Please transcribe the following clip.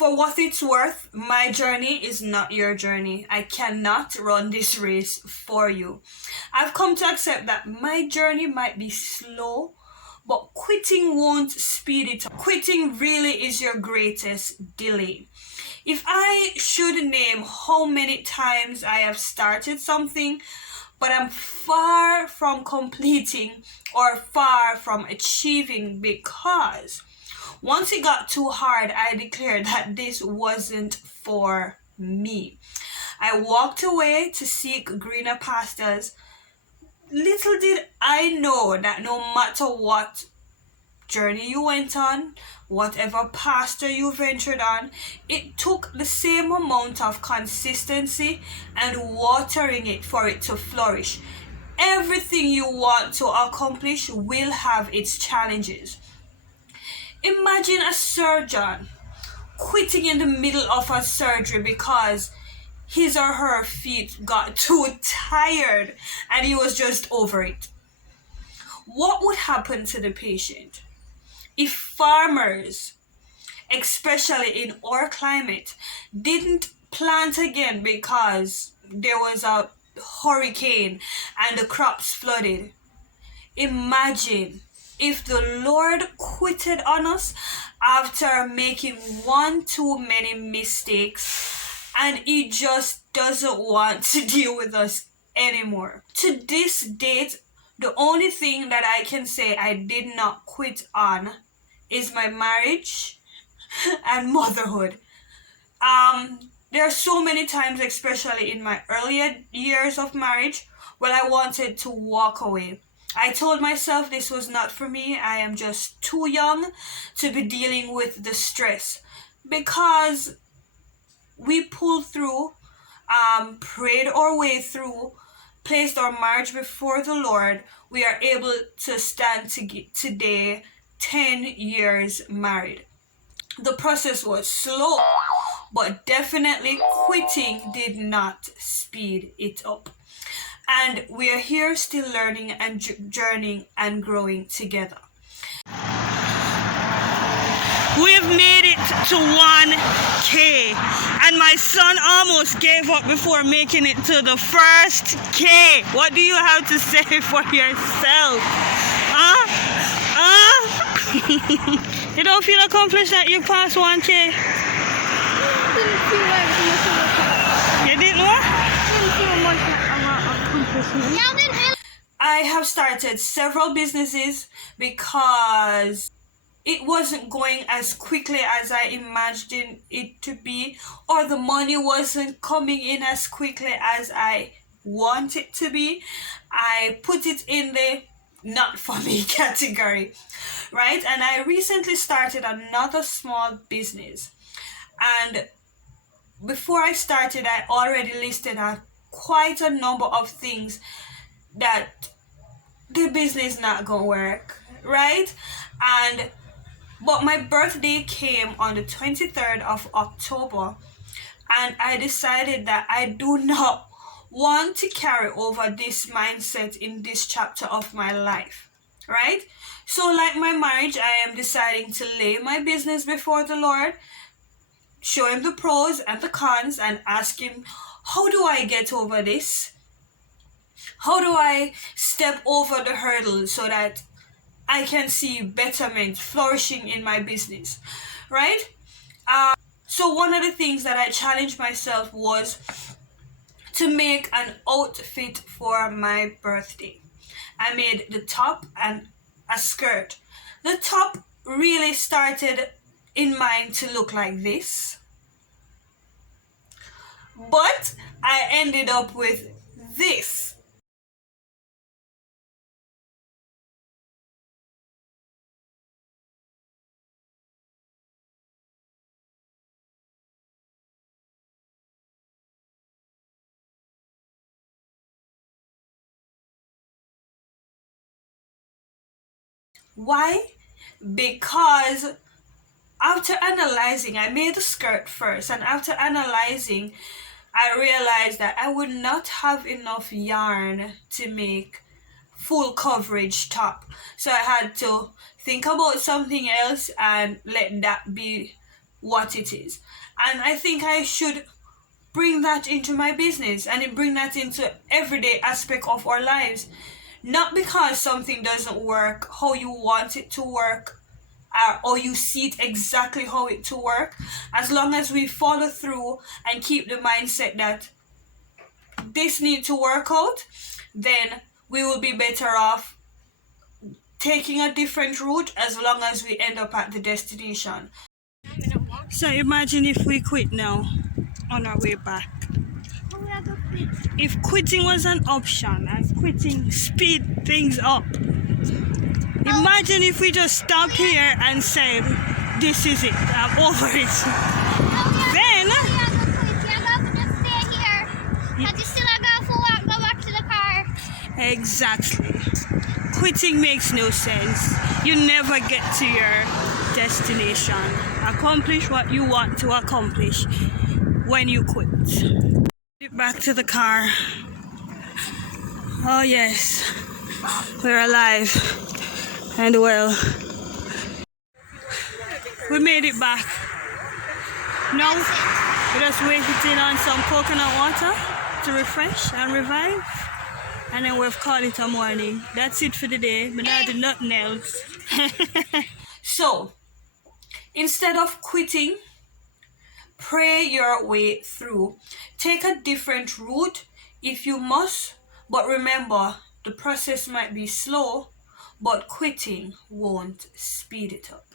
For what it's worth, my journey is not your journey. I cannot run this race for you. I've come to accept that my journey might be slow, but quitting won't speed it up. Quitting really is your greatest delay. If I should name how many times I have started something, but I'm far from completing or far from achieving because once it got too hard, I declared that this wasn't for me. I walked away to seek greener pastures. Little did I know that no matter what journey you went on, whatever pasture you ventured on, it took the same amount of consistency and watering it for it to flourish. Everything you want to accomplish will have its challenges. Imagine a surgeon quitting in the middle of a surgery because his or her feet got too tired and he was just over it. What would happen to the patient if farmers, especially in our climate, didn't plant again because there was a hurricane and the crops flooded? Imagine if the Lord quitted on us after making one too many mistakes and He just doesn't want to deal with us anymore. To this date, the only thing that I can say I did not quit on is my marriage and motherhood. There are so many times, especially in my earlier years of marriage, where I wanted to walk away. I told myself this was not for me. I am just too young to be dealing with the stress. Because we pulled through, prayed our way through, placed our marriage before the Lord, we are able to stand today 10 years married. The process was slow, but definitely quitting did not speed it up. And we are here still learning and journeying and growing together. We've made it to 1K, and my son almost gave up before making it to the first K. What do you have to say for yourself? You don't feel accomplished that you passed 1K? You didn't what? I have started several businesses because it wasn't going as quickly as I imagined it to be, or the money wasn't coming in as quickly as I want it to be. I put it in the not for me category, right? And I recently started another small business, and before I started, I already listed out quite a number of things that the business not gonna work, right? But my birthday came on the 23rd of October, and I decided that I do not want to carry over this mindset in this chapter of my life, right? So like my marriage, I am deciding to lay my business before the Lord, show Him the pros and the cons, and ask Him, how do I get over this? How do I step over the hurdles so that I can see betterment, flourishing in my business, right? So one of the things that I challenged myself was to make an outfit for my birthday. I made the top and a skirt. The top really started in mind to look like this, but I ended up with this. Why? Because after analyzing, I made the skirt first, and after analyzing, I realized that I would not have enough yarn to make full coverage top. So I had to think about something else and let that be what it is. And I think I should bring that into my business and bring that into everyday aspect of our lives. Not because something doesn't work how you want it to work, or you see it exactly how it to work. As long as we follow through and keep the mindset that this need to work out, then we will be better off taking a different route as long as we end up at the destination. So imagine if we quit now on our way back. If quitting was an option and quitting speed things up, imagine if we just stopped here and said, this is it, I'm over it. Then, exactly. Quitting makes no sense. You never get to your destination. Accomplish what you want to accomplish when you quit. Get back to the car. Oh yes, we're alive and well. We made it back. Now we're just waiting on some coconut water to refresh and revive, and then we've called it a morning. That's it for the day, but I did nothing else. So instead of quitting, pray your way through. Take a different route if you must, but remember, the process might be slow, but quitting won't speed it up.